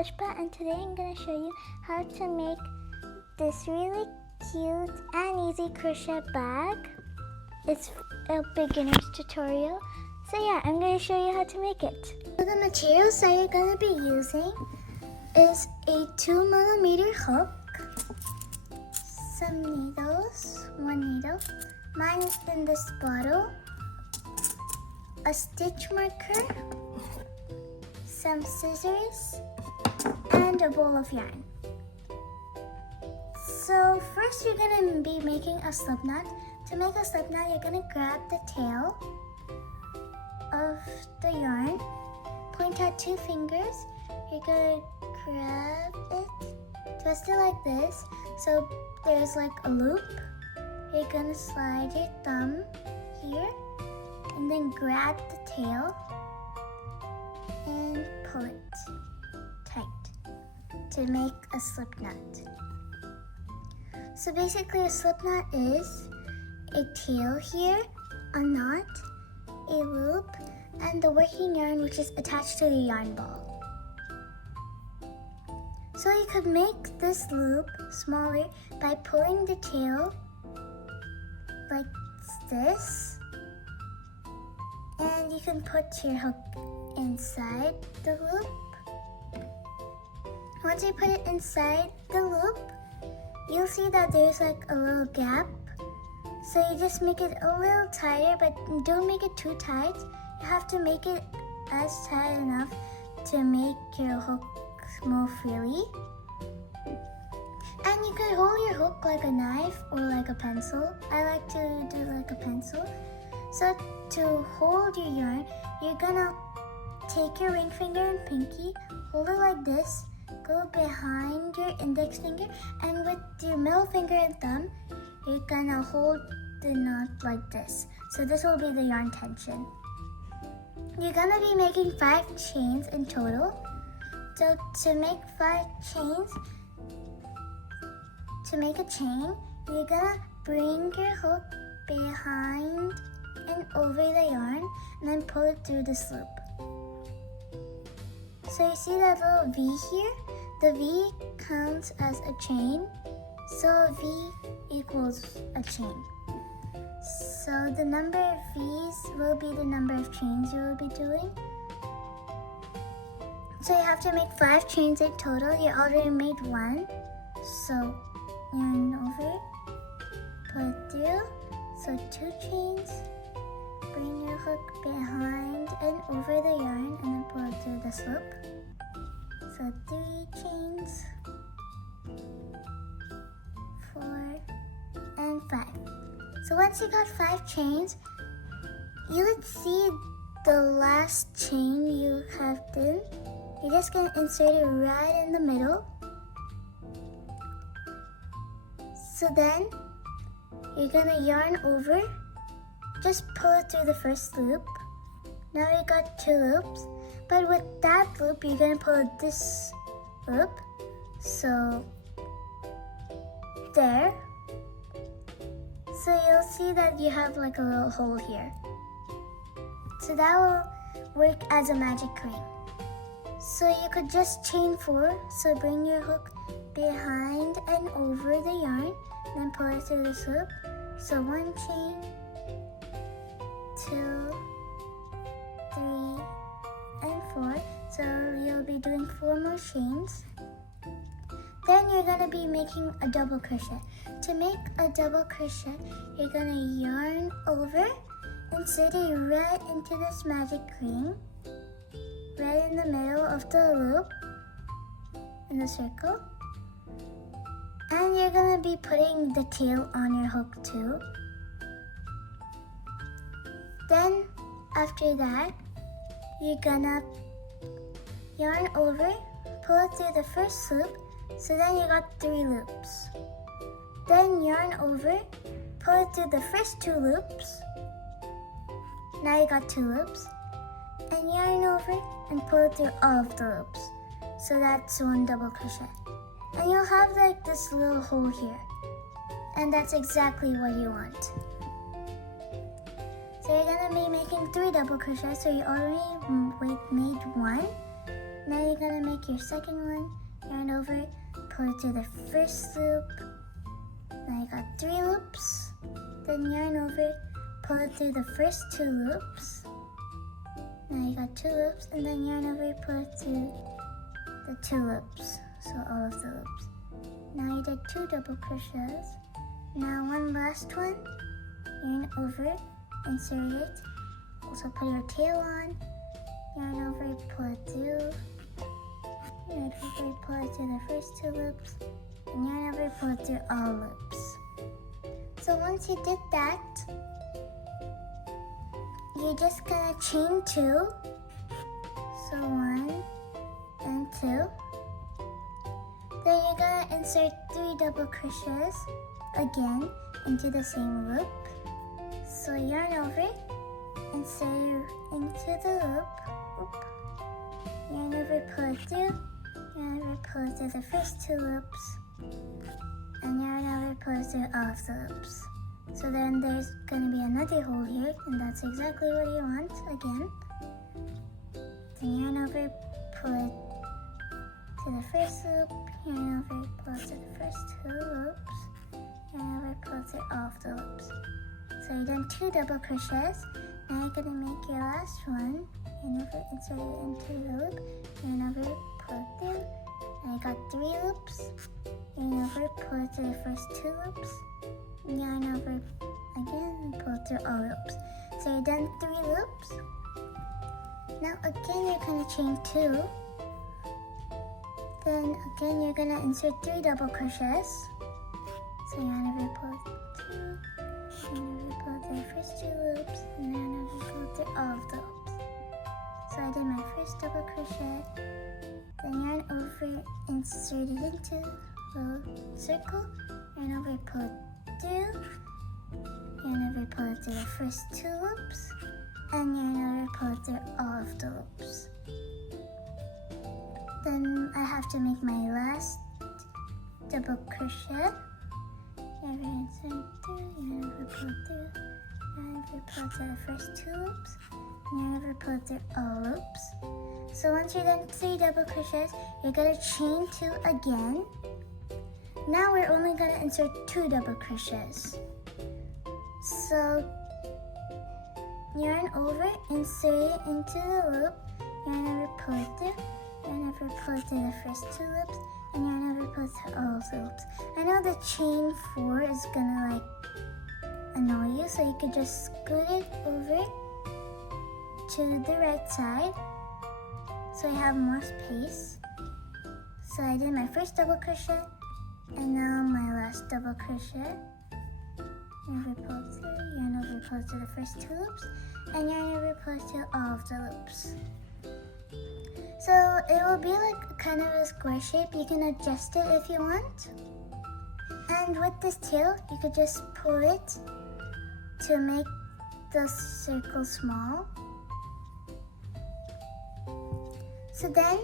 Lishpa, and today I'm going to show you how to make this really cute and easy crochet bag. It's a beginner's tutorial. So yeah, I'm going to show you how to make it. So the materials that you're going to be using is a 2mm hook, some needles, one needle. Mine is in this bottle, a stitch marker, some scissors, and a ball of yarn. So first you're going to be making a slip knot. To make a slip knot, you're going to grab the tail of the yarn, point out 2 fingers. You're going to grab it, twist it like this, so there's like a loop. You're going to slide your thumb here and then grab the tail and pull it tight to make a slip knot. So basically a slip knot is a tail here, a knot, a loop, and the working yarn which is attached to the yarn ball. So you could make this loop smaller by pulling the tail like this, and you can put your hook inside the loop. Once you put it inside the loop, you'll see that there's like a little gap. So you just make it a little tighter, but don't make it too tight. You have to make it as tight enough to make your hook move freely. And you could hold your hook like a knife or like a pencil. I like to do like a pencil. So to hold your yarn, you're gonna take your ring finger and pinky, hold it like this, go behind your index finger, and with your middle finger and thumb, you're gonna hold the knot like this. So this will be the yarn tension. You're gonna be making 5 chains in total. So to make 5 chains, to make a chain, you're gonna bring your hook behind and over the yarn and then pull it through this loop. So you see that little V here? The V counts as a chain, so V equals a chain. So the number of V's will be the number of chains you will be doing. So you have to make 5 chains in total. You already made 1. So yarn over, pull it through. So 2 chains. Bring your hook behind and over the yarn and then pull it through this loop. So 3 chains, 4, and 5. So once you got 5 chains, you would see the last chain you have done. You're just going to insert it right in the middle. So then you're going to yarn over, just pull it through the first loop. Now you got 2 loops, but with that loop you're going to pull this loop. So there. So you'll see that you have like a little hole here. So that will work as a magic ring. So you could just chain 4. So bring your hook behind and over the yarn, then pull it through this loop. So 1 chain, 2, 3, and 4. So you'll be doing 4 more chains. Then you're going to be making a double crochet. To make a double crochet, you're going to yarn over, insert it right into this magic ring, right in the middle of the loop, in the circle. And you're going to be putting the tail on your hook too. Then after that, you're going to yarn over, pull it through the first loop. So then you got 3 loops. Then yarn over, pull it through the first 2 loops. Now you got 2 loops. And yarn over and pull it through all of the loops. So that's 1 double crochet. And you'll have like this little hole here. And that's exactly what you want. So you're gonna be making 3 double crochets, so you already made 1. Now you're gonna make your second one, yarn over, pull it through the first loop. Now you got 3 loops, then yarn over, pull it through the first 2 loops. Now you got 2 loops, and then yarn over, pull it through the 2 loops, so all of the loops. Now you did 2 double crochets. Now one last one, yarn over, insert it, also put your tail on, yarn over, pull it through, yarn over, pull it through the first 2 loops, and yarn over, pull it through all loops. So once you did that, you're just gonna chain 2, so 1 and 2. Then you're gonna insert 3 double crochets again into the same loop. So yarn over, insert into the loop, yarn over, pull it through, yarn over, pull it through the first 2 loops, and yarn over, pull it through all of the loops. So then there's gonna be another hole here, and that's exactly what you want again. Then yarn over, pull it to the first loop, yarn over, pull it to the first 2 loops, yarn over, pull it through all of the loops. So you've done 2 double crochets. Now you're gonna make your last one, yarn over, insert it into the loop, yarn over, pull it through. Now you got 3 loops, yarn over, pull it through the first 2 loops, yarn over again, and pull it through all loops. So you've done 3 loops. Now again you're gonna chain 2. Then again you're gonna insert 3 double crochets. So yarn over, pull it through, yarn over, pull it through the first 2 loops, and yarn over, pull it through all of the loops. So I did my first double crochet, then yarn over, insert it into the circle, yarn over, pull it through, yarn over, pull it through the first 2 loops, and yarn over, pull it through all of the loops. Then I have to make my last double crochet. Yarn over, insert through, yarn over, pull it through, yarn over, pull it through the first 2 loops, and yarn over, pull it through all loops. So once you're done 3 double crochets, you're gonna chain 2 again. Now we're only gonna insert 2 double crochets. So yarn over, insert it into the loop, yarn over, pull it through, yarn over, pull it through the first 2 loops, and yarn over, pull it through all of the loops. I know the chain 4 is gonna annoy you, so you could just scoot it over to the right side so I have more space. So I did my first double crochet, and now my last double crochet. Yarn over, pull it through, yarn over, pull it through the first 2 loops, and yarn over, pull it through all of the loops. So it will be kind of a square shape. You can adjust it if you want. And with this tail, you could just pull it to make the circle small. So then,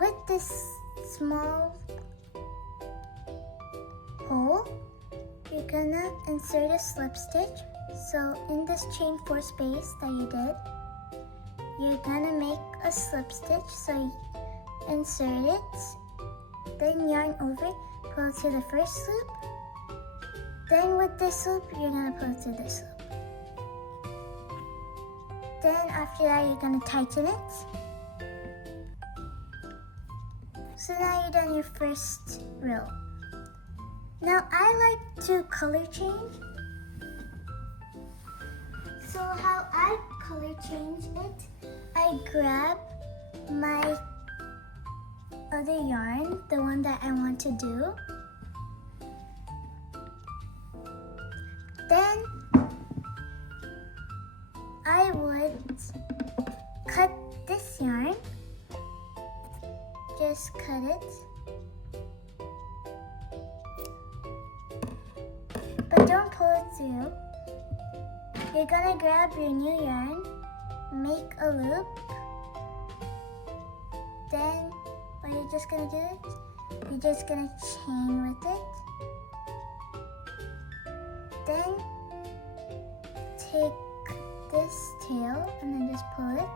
with this small hole, you're gonna insert a slip stitch. So in this chain 4 space that you did, you're gonna make a slip stitch. So you insert it, then yarn over, pull it to the first loop. Then with this loop, you're gonna pull it through this loop. Then after that, you're gonna tighten it. So now you're done your first row. Now I like to color change. So how I color change it, I grab my other yarn, the one that I want to do. Then I would cut this yarn, just cut it, but don't pull it through. You're gonna grab your new yarn, make a loop, then what you're just gonna do is, you're just gonna chain with it, then take this tail and then just pull it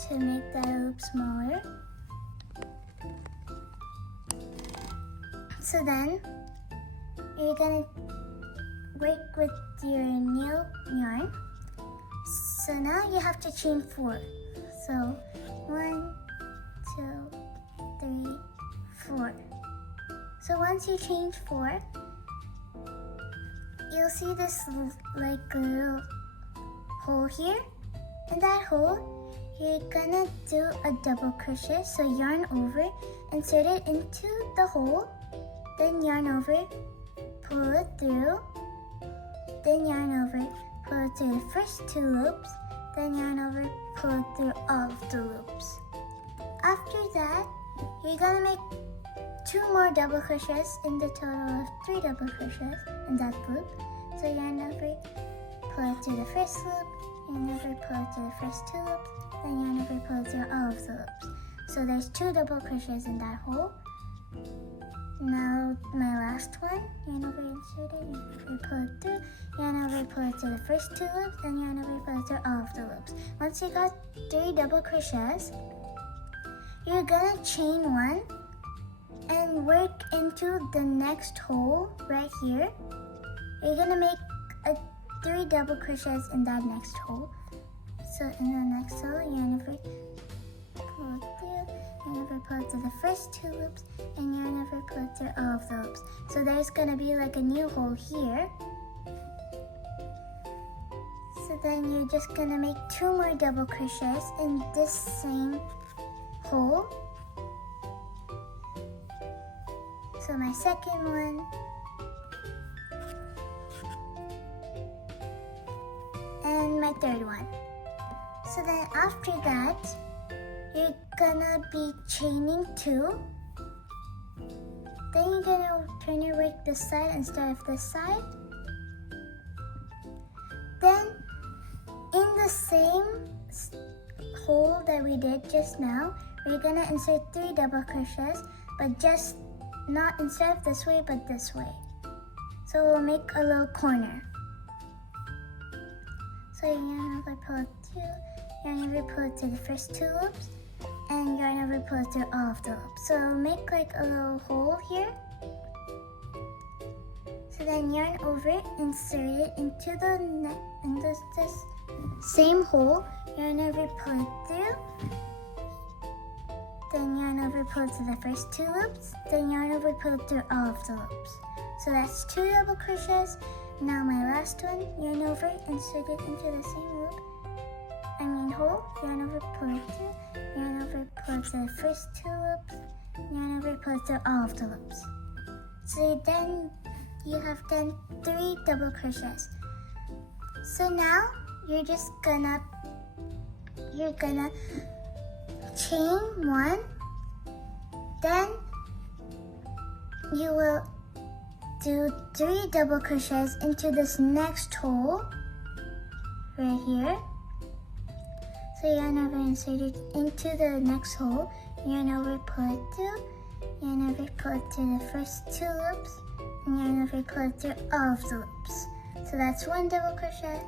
to to make that loop smaller. So then you're gonna work with your new yarn. So now you have to chain 4. So 1, 2, 3, 4. So once you change 4, you'll see this like little hole here. In that hole, you're gonna do a double crochet. So yarn over, insert it into the hole, then yarn over, pull it through, then yarn over, pull it through the first 2 loops, then yarn over, pull it through all of the loops. After that, you're gonna make 2 more double crochets in the total of 3 double crochets in that loop. So yarn over, pull it through the first loop, yarn over, pull it through the first 2 loops, then yarn over, pull it through all of the loops. So there's 2 double crochets in that hole. Now my last one, yarn over, insert it, yarn over, pull it through, yarn over, pull it through the first 2 loops, then yarn over, pull it through all of the loops. Once you got 3 double crochets, you're gonna chain 1 and work into the next hole right here. You're gonna make 3 double crochets in that next hole. So in the next hole, yarn over, pull it through, yarn over, pull it through the first 2 loops, and yarn over, pull it through all of the loops. So there's gonna be like a new hole here. So then you're just gonna make 2 more double crochets in this same hole. So my second one, and my third one. So then after that, you're gonna be chaining 2. Then you're gonna turn your work this side instead of this side. Then in the same hole that we did just now, we're gonna insert 3 double crochets, but just not instead of this way, but this way. So we'll make a little corner. So yarn over, pull it through, yarn over, pull it through the first 2 loops, and yarn over, pull it through all of the loops. So we'll make like a little hole here. So then yarn over, insert it into this same hole, yarn over, pull it through, then yarn over, pull it through the first 2 loops, then yarn over, pull it through all of the loops. So that's 2 double crochets. Now my last one, yarn over, insert it into the same loop, hole, yarn over, pull it through, yarn over, pull it through the first 2 loops, yarn over, pull it through all of the loops. So then you have done 3 double crochets. So now you're gonna chain 1, then you will do 3 double crochets into this next hole right here. So yarn over, insert it into the next hole, yarn over, pull it through, yarn over, pull it through the first 2 loops, and yarn over, pull it through all of the loops. So that's 1 double crochet.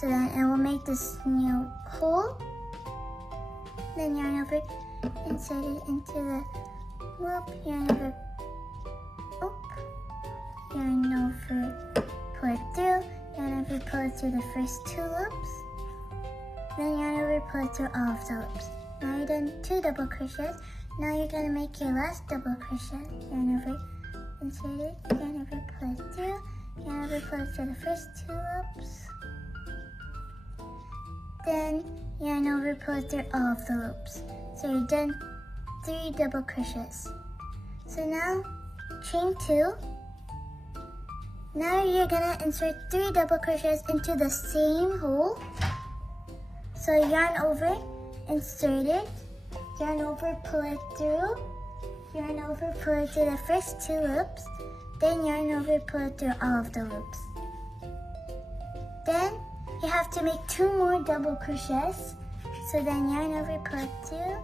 So then it will make this new hole. Then yarn over, insert it into the loop, yarn over, yarn over, pull it through, yarn over, pull it through the first 2 loops, then yarn over, pull it through all of the loops. Now you've done 2 double crochets. Now you're gonna make your last double crochet. Yarn over, insert it, yarn over, pull it through, yarn over, pull it through the first 2 loops, then yarn over, pull it through all of the loops. So you've done 3 double crochets. So now chain 2. Now you're gonna insert 3 double crochets into the same hole. So yarn over, insert it, yarn over, pull it through, yarn over, pull it through the first 2 loops, then yarn over, pull it through all of the loops. Then you have to make 2 more double crochets. So then yarn over, pull it through,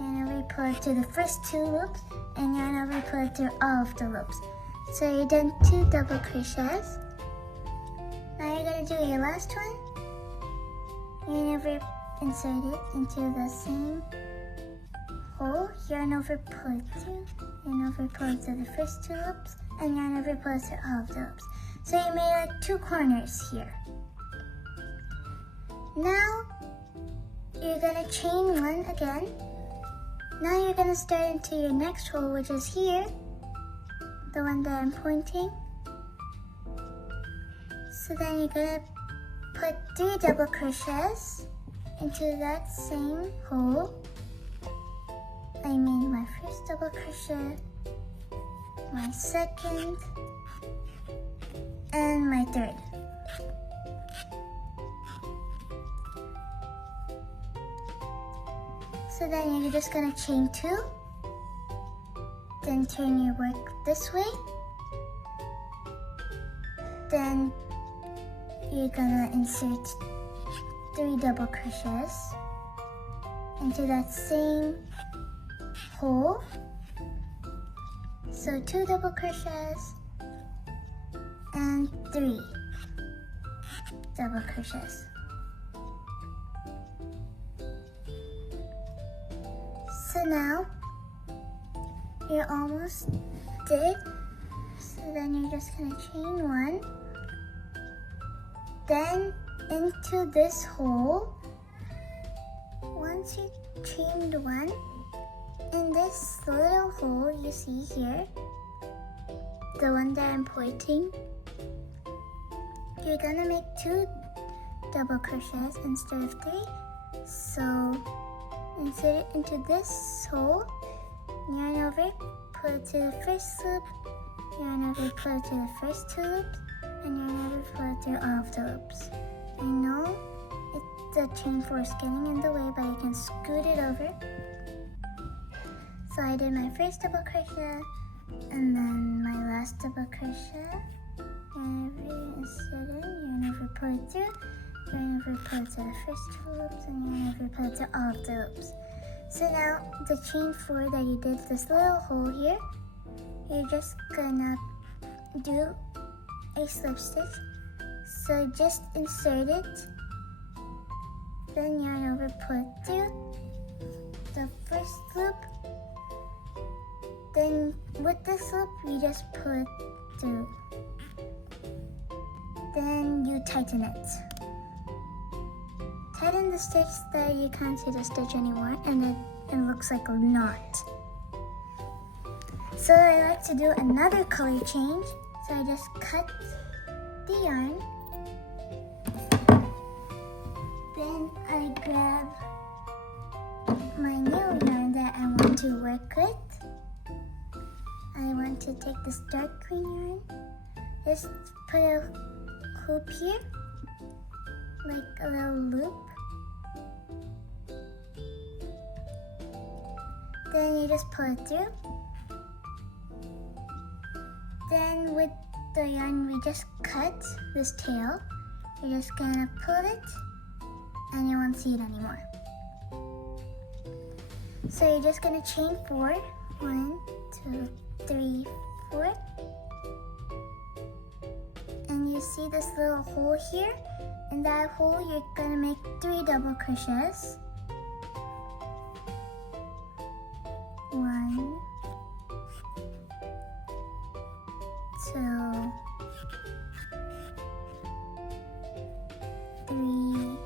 yarn over, pull it through the first 2 loops, and yarn over, pull it through all of the loops. So you've done 2 double crochets. Now you're gonna do your last one. Yarn over, insert it into the same hole, yarn over, pull it through, yarn over, pull it to the first 2 loops, and yarn over, pull it to all of the loops. So you made like 2 corners here. Now you're gonna chain 1 again. Now you're gonna start into your next hole, which is here, the one that I'm pointing. So then you're gonna put 3 double crochets into that same hole. I made my first double crochet, my second, and my third. So then you're just gonna chain 2, then turn your work this way, then you're gonna insert 3 double crochets into that same hole. So 2 double crochets and 3 double crochets. So now you're almost did. So then you're just gonna chain 1. Then into this hole, once you chained 1, in this little hole you see here, the one that I'm pointing, you're gonna make 2 double crochets instead of 3. So insert it into this hole, yarn over, pull it to the first loop, yarn over, pull it to the first 2 loops, and yarn over, pull it through all of the loops. I know the chain 4 is getting in the way, but you can scoot it over. So I did my first double crochet, and then my last double crochet, yarn over, insert it, yarn over, pull it through, yarn over, pull it to the first 2 loops, and yarn over, pull it to all of the loops. So now the chain 4 that you did this little hole here, you're just gonna do a slip stitch. So just insert it, then yarn over, pull it through the first loop, then with this loop you just pull it through, then you tighten it. Tighten the stitch that you can't see the stitch anymore, and it looks like a knot. So I like to do another color change, so I just cut the yarn, then I grab my new yarn that I want to work with. I want to take this dark green yarn, just put a hoop here, like a little loop. Then you just pull it through. Then with the yarn we just cut, this tail, you're just gonna pull it and you won't see it anymore. So you're just gonna chain 4. 1, 2, 3, 4. And you see this little hole here? In that hole you're gonna make 3 double crochets. 1, 2, 3.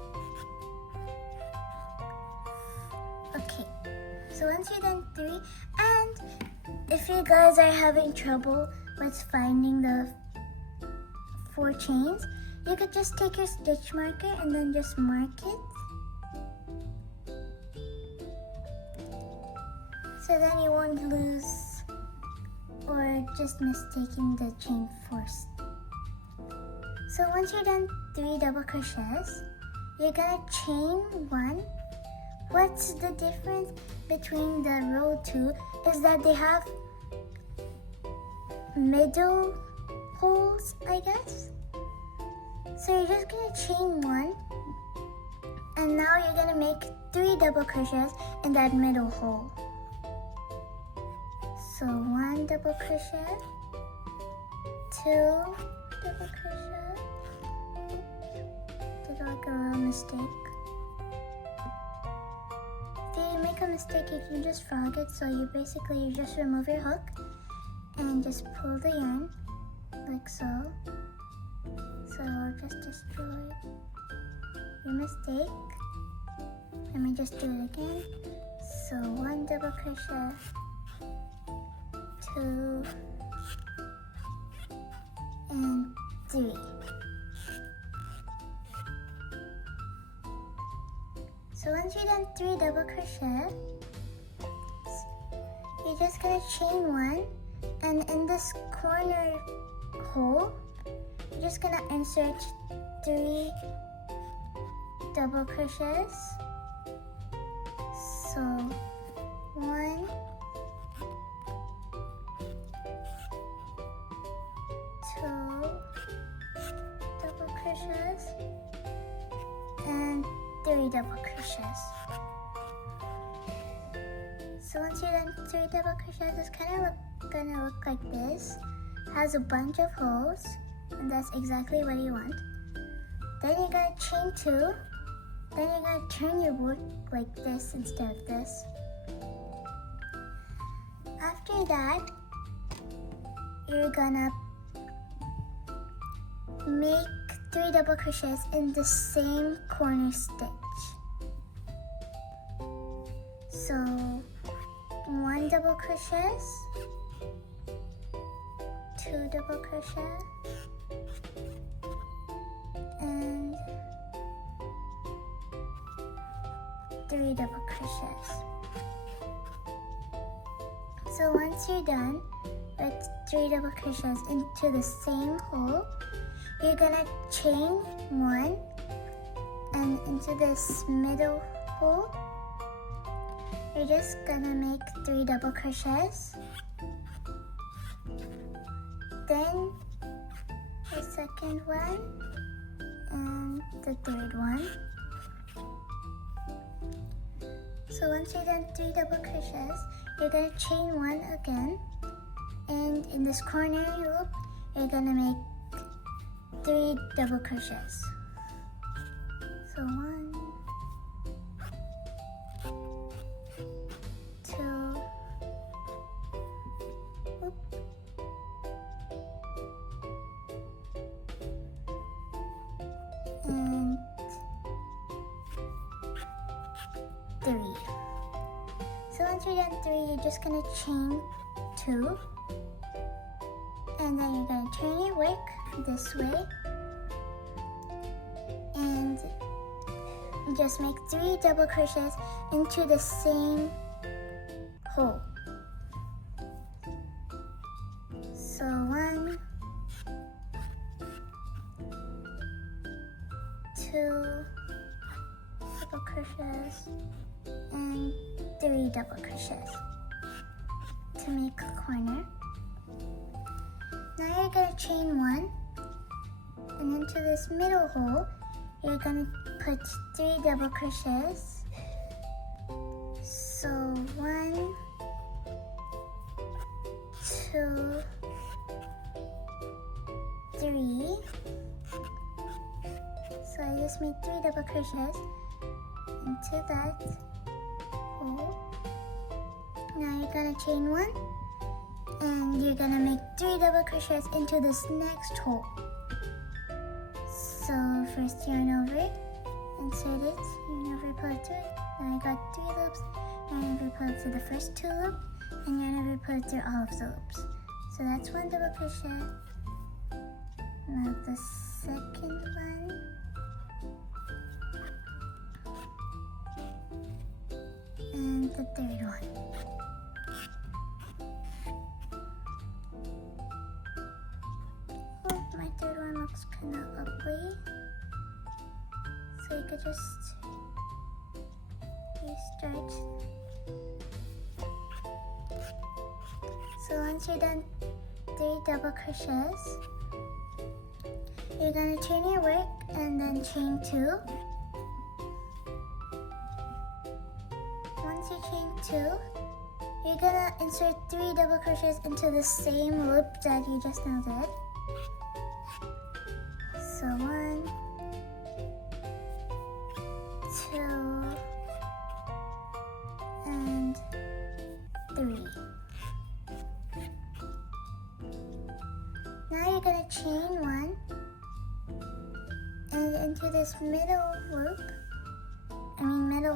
Okay, so once you're done 3, and if you guys are having trouble with finding the 4 chains, you could just take your stitch marker and then just mark it. So then you won't lose or just mistaking the chain 4. So once you're done 3 double crochets, you're gonna chain 1. What's the difference between the row 2 is that they have middle holes, I guess. So you're just gonna chain 1, and now you're gonna make 3 double crochets in that middle hole. So 1 double crochet, 2 double crochet. Oops, did like a little mistake. make a mistake, you can just frog it. So you just remove your hook and just pull the yarn like so. So I'll just destroy your mistake. Let me just do it again. So 1 double crochet, 2 and 3. So once you've done 3 double crochet, you're just gonna chain 1, and in this corner hole, you're just gonna insert 3 double crochets. So 1, 2 double crochets, and 3 double crochets. So once you're done 3 double crochets, it's gonna look like this. Has a bunch of holes, and that's exactly what you want. Then you're gonna chain 2. Then you're gonna turn your work like this instead of this. After that, you're gonna make 3 double crochets in the same corner stitch. So 1 double crochet, 2 double crochet, and 3 double crochets. So once you're done with 3 double crochets into the same hole, you're gonna chain 1, and into this middle hole, you're just gonna make 3 double crochets. Then the second one and the third one. So once you've done 3 double crochets, you're gonna chain 1 again, and in this corner loop, you're gonna make 3 double crochets. So 1, 2, whoop, and 3. So once you're done 3, you're just gonna chain 2, and then you're gonna turn your work this way, and just make 3 double crochets into the same hole. So 1, 2 double crochets, and 3 double crochets to make a corner. Now you're gonna chain 1, and into this middle hole, you're gonna put 3 double crochets. So 1, 2, 3. So I just made 3 double crochets into that hole. Now you're gonna chain 1, and you're gonna make 3 double crochets into this next hole. So first yarn over, insert it, yarn over, pull it through. Now I got 3 loops, yarn over, pull it through the first 2 loops, and yarn over, pull it through all of the loops. So that's 1 double crochet. Now the second one, and the third one. Oh, my third one looks kind of ugly, so you could just restart. So once you're done 3 double crochets, you're gonna chain your work and then chain 2. Once you chain 2, you're gonna insert 3 double crochets into the same loop that you just now did. So 1, 2, gonna chain one, and into this middle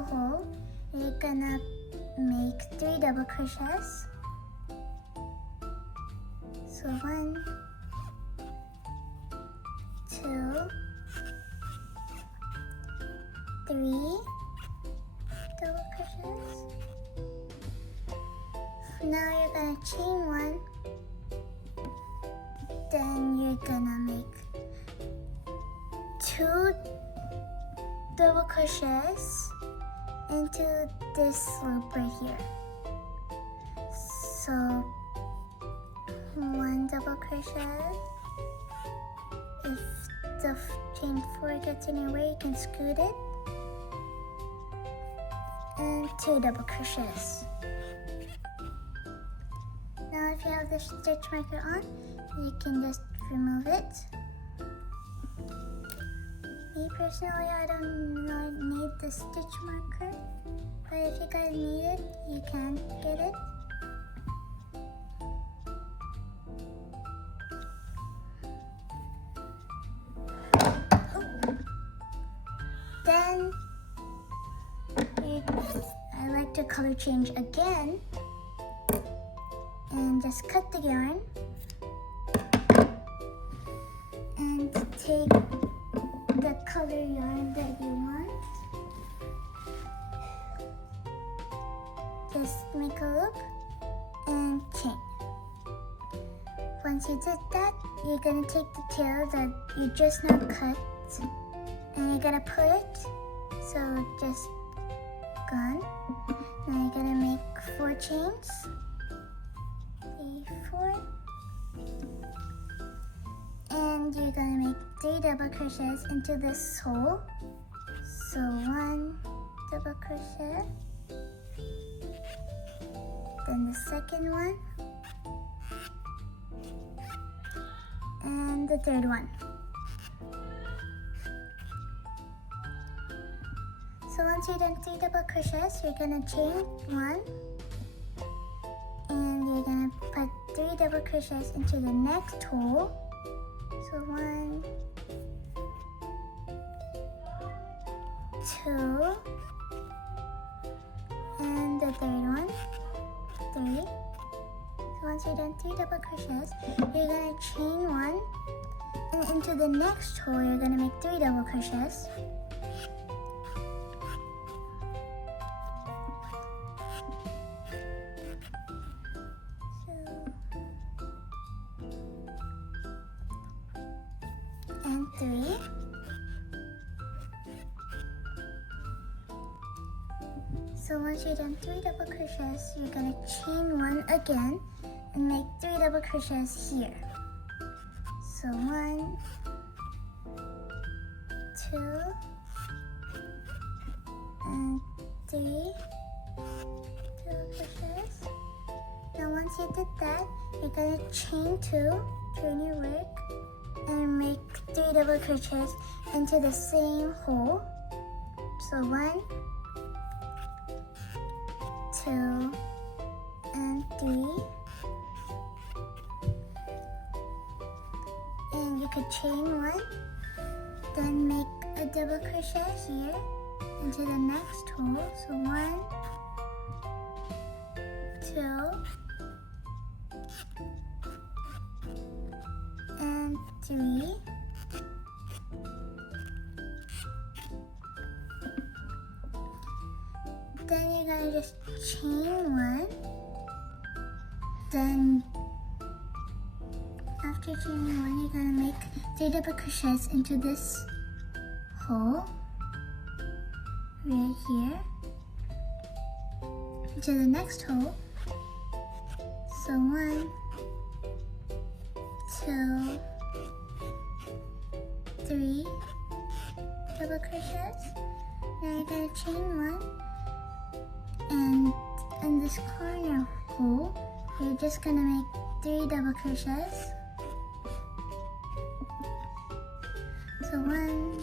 hole, you're gonna make 3 double crochets. So 1, 2, 3 double crochets. Now you're gonna chain one, then you're gonna make 2 double crochets into this loop right here. So 1 double crochet. If the chain 4 gets in your way, you can scoot it. And 2 double crochets. Now if you have the stitch marker on, you can just remove it. Me personally, I don't need the stitch marker, but if you guys need it, you can get it. Then I like to color change again and just cut the yarn and take the color yarn that you want. Just make a loop and chain. Once you did that, you're gonna take the tail that you just now cut and you're gonna pull it, so just gone. Now you're gonna make 4 chains. 3, 4. And you're gonna make 3 double crochets into this hole. So 1 double crochet, then the second one, and the third one. So once you've done 3 double crochets, you're gonna chain 1, and you're gonna put 3 double crochets into the next hole. So 1, 2, and the third one, 3. So once you've done 3 double crochets, you're gonna chain 1, and into the next hole, you're gonna make 3 double crochets. And 3. So once you've done 3 double crochets, you're gonna chain 1 again and make 3 double crochets here. So 1, 2, and 3 double crochets. Now once you did that, you're gonna chain 2, turn your work, and make 3 double crochets into the same hole. So 1, 2, and 3. And you could chain 1, then make a double crochet here into the next hole. So 1, 2, and 3. Then you're gonna just chain 1. Then after chaining 1, you're gonna make 3 double crochets into this hole right here, into the next hole. So 1, 2, 3 double crochets. Now you're gonna chain 1, and in this corner hole, you're just gonna make 3 double crochets. So 1,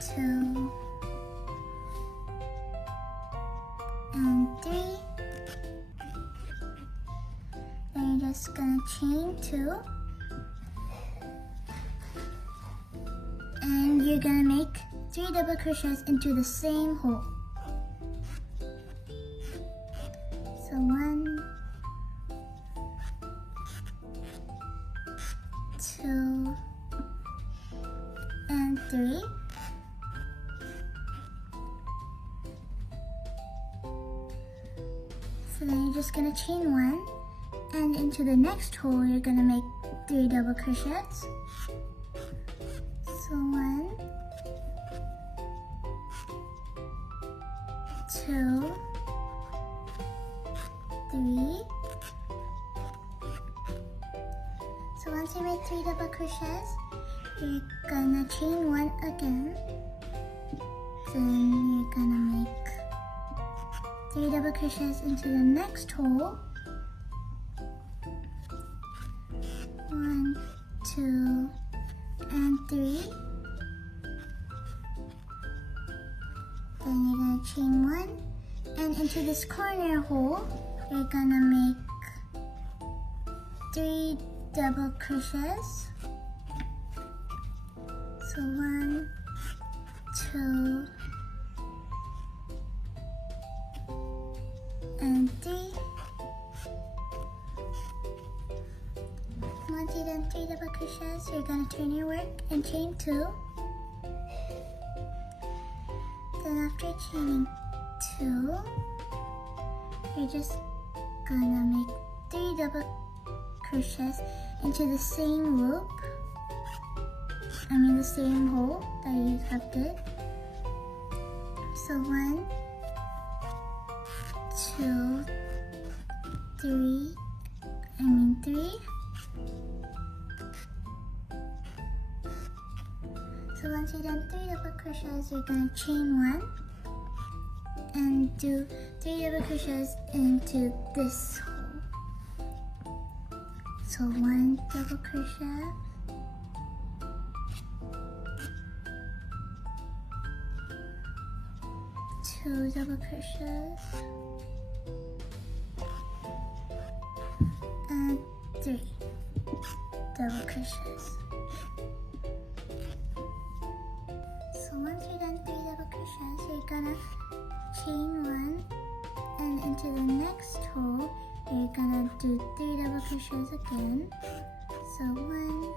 2, and 3. Then you're just gonna chain 2 you're gonna make 3 double crochets into the same hole. So 1, 2, and 3. So then you're just gonna chain 1, and into the next hole you're gonna make 3 double crochets. So 1, 2, 3. So once you make 3 double crochets, you're gonna chain 1 again. Then you're gonna make 3 double crochets into the next hole. 1, 2, and 3. Then you're gonna chain 1, and into this corner hole, you're gonna make 3 double crochets. So 1, 2, and 3. Once you've done 3 double crochets, you're gonna turn your work and chain 2. Then after chaining 2, you're just gonna make 3 double crochets into the same loop. The same hole that you have did. So 1, 2, 3. 3. So once you've done 3 double crochets, you're gonna chain 1 and do 3 double crochets into this hole. So 1 double crochet, 2 double crochets, and 3 double crochets. So once you're done 3 double crochets, you're gonna chain 1, and into the next hole, you're gonna do 3 double crochets again. So 1,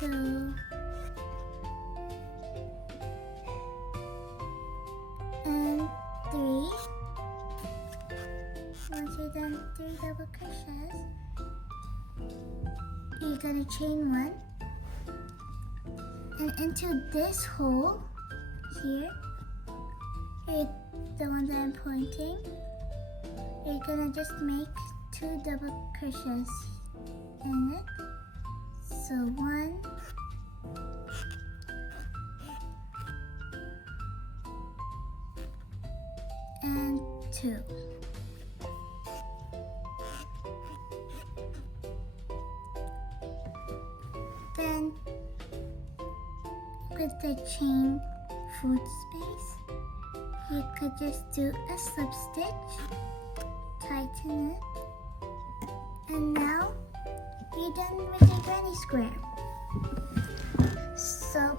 2, and 3. Once you're done 3 double crochets, you're gonna chain 1, and into this hole here, the one that I'm pointing, you're gonna just make 2 double crochets in it. So 1, and 2. Then with the chain foot space, you could just do a slip stitch, tighten it, and now you're done with your granny square. So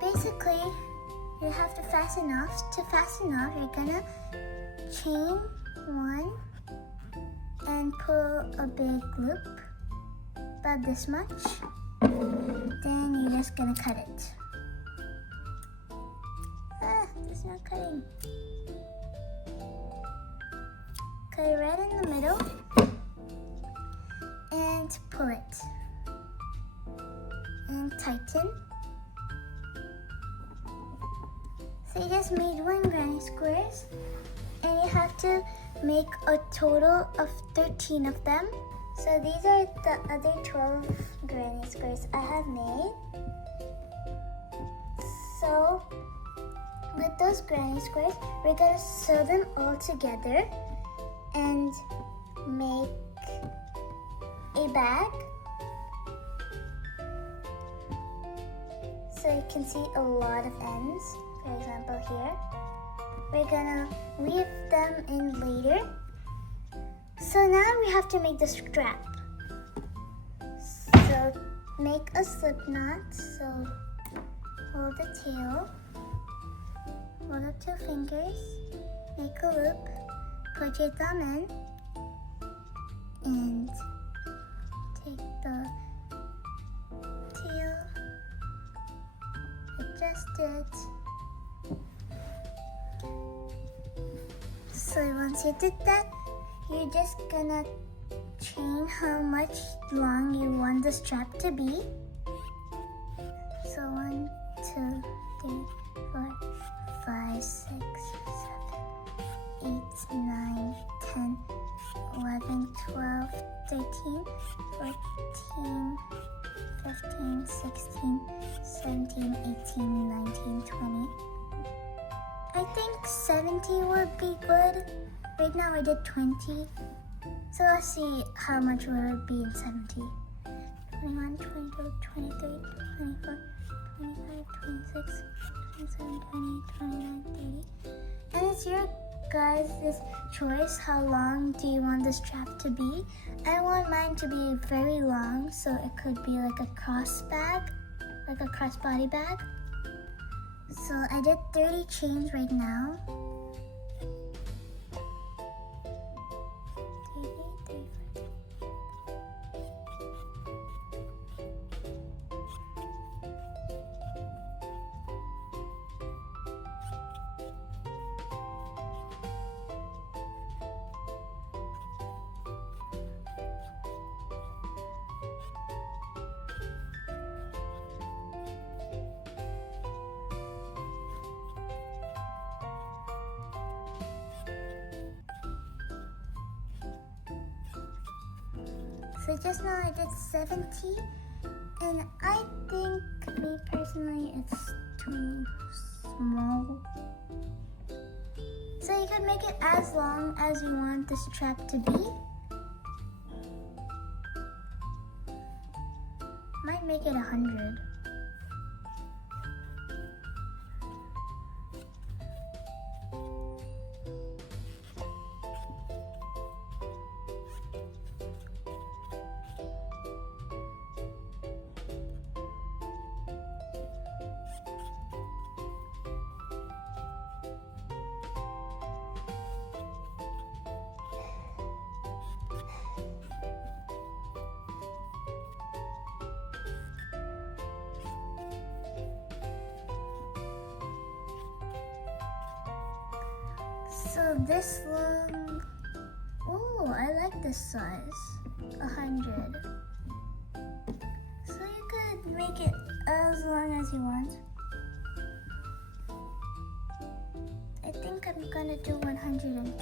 basically, you have to fasten off. To fasten off, you're gonna chain 1 and pull a big loop, about this much. Then you're just gonna cut it. It's not cutting. Cut it right in the middle and pull it. And tighten. So you just made 1 granny squares, and you have to make a total of 13 of them. So these are the other 12 granny squares I have made. So with those granny squares, we're going to sew them all together and make a bag. So you can see a lot of ends. For example here, we're gonna weave them in later. So now we have to make the strap. So make a slip knot. So hold the tail, hold up 2 fingers, make a loop, put your thumb in, and take the tail, adjust it. So once you did that, you're just gonna chain how much long you want the strap to be. So 1, 2, 3, 4, 5, 6, 7, 8, 9, 10, 11, 12, 13, 14, 15, 16, 17, 18, 19, 20. I think 17 would be good. Right now I did 20. So let's see how much will it be in 70. 21, 22, 23, 24, 25, 26, 27, 28, 29, 30. And it's your guys' choice. How long do you want the strap to be? I want mine to be very long, so it could be like a cross bag, like a crossbody bag. So I did 30 chains right now. 30, 35. So just now I did 70, and I think, me personally, it's too small. So you can make it as long as you want the strap to be. Might make it 100. So this long, oh, I like this size, 100. So you could make it as long as you want. I think I'm gonna do 120.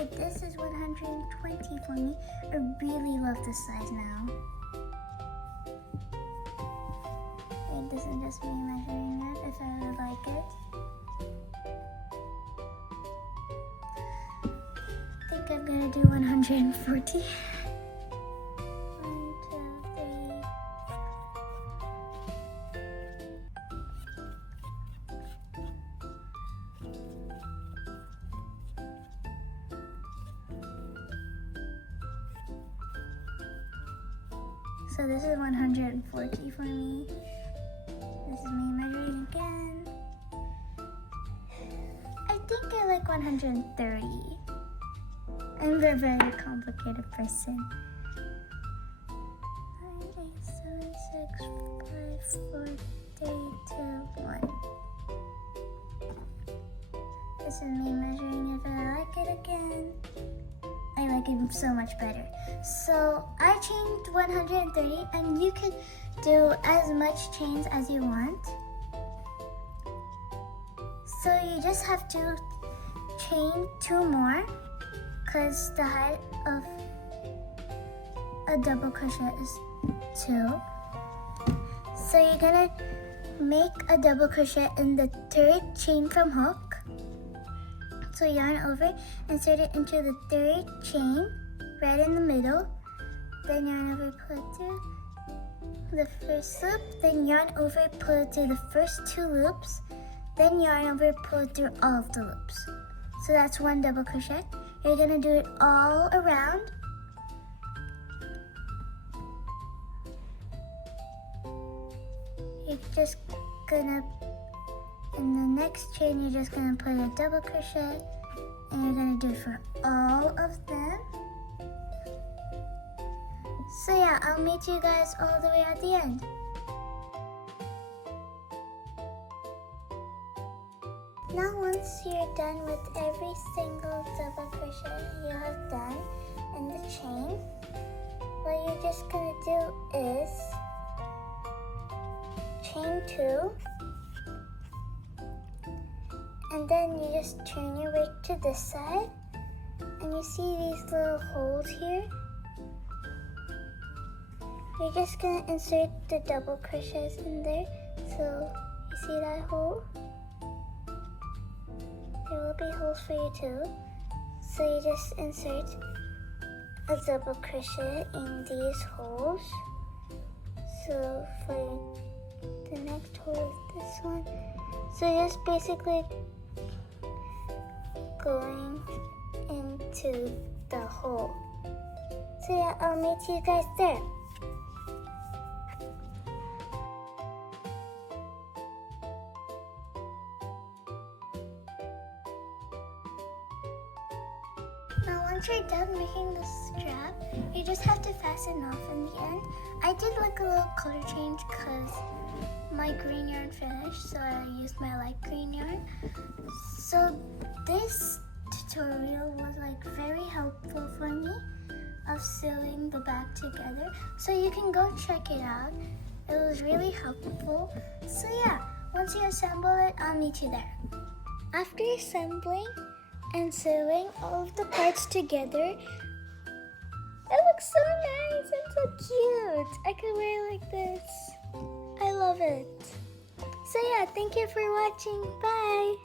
Okay, this is 120 for me. I really love this size now. It isn't just me measuring it, if I would like it. I think I'm gonna do 140. 1, 2, 3. So this is 140 for me. This is me measuring again. I think I like 130. I'm a very complicated person. 9, 8, 7, 6, 5, 4, 3, 2, 1. This is me measuring if I like it again. I like it so much better. So I chained 130, and you can do as much chains as you want. So you just have to chain 2 more, because the height of a double crochet is 2. So you're gonna make a double crochet in the 3rd chain from hook. So yarn over, insert it into the third chain, right in the middle. Then yarn over, pull it through the first loop. Then yarn over, pull it through the first 2 loops. Then yarn over, pull it through all of the loops. So that's 1 double crochet. You're gonna do it all around. You're just gonna, in the next chain, you're just gonna put a double crochet, and you're gonna do it for all of them. So yeah, I'll meet you guys all the way at the end. Now once you're done with every single double crochet you have done in the chain, what you're just gonna do is chain 2, and then you just turn your weight to this side, and you see these little holes here. You're just gonna insert the double crochets in there. So you see that hole? There will be holes for you too. So you just insert a double crochet in these holes. So for the next hole is this one. So you're just basically going into the hole. So yeah, I'll meet you guys there. Now once you're done making the strap, you just have to fasten off in the end. I did like a little color change because my green yarn finished, so I used my light green yarn. So this tutorial was like very helpful for me of sewing the back together. So you can go check it out. It was really helpful. So yeah, once you assemble it, I'll meet you there. After assembling and sewing all of the parts together, it looks so nice and so cute. I could wear it like this. I love it. So yeah, thank you for watching. Bye.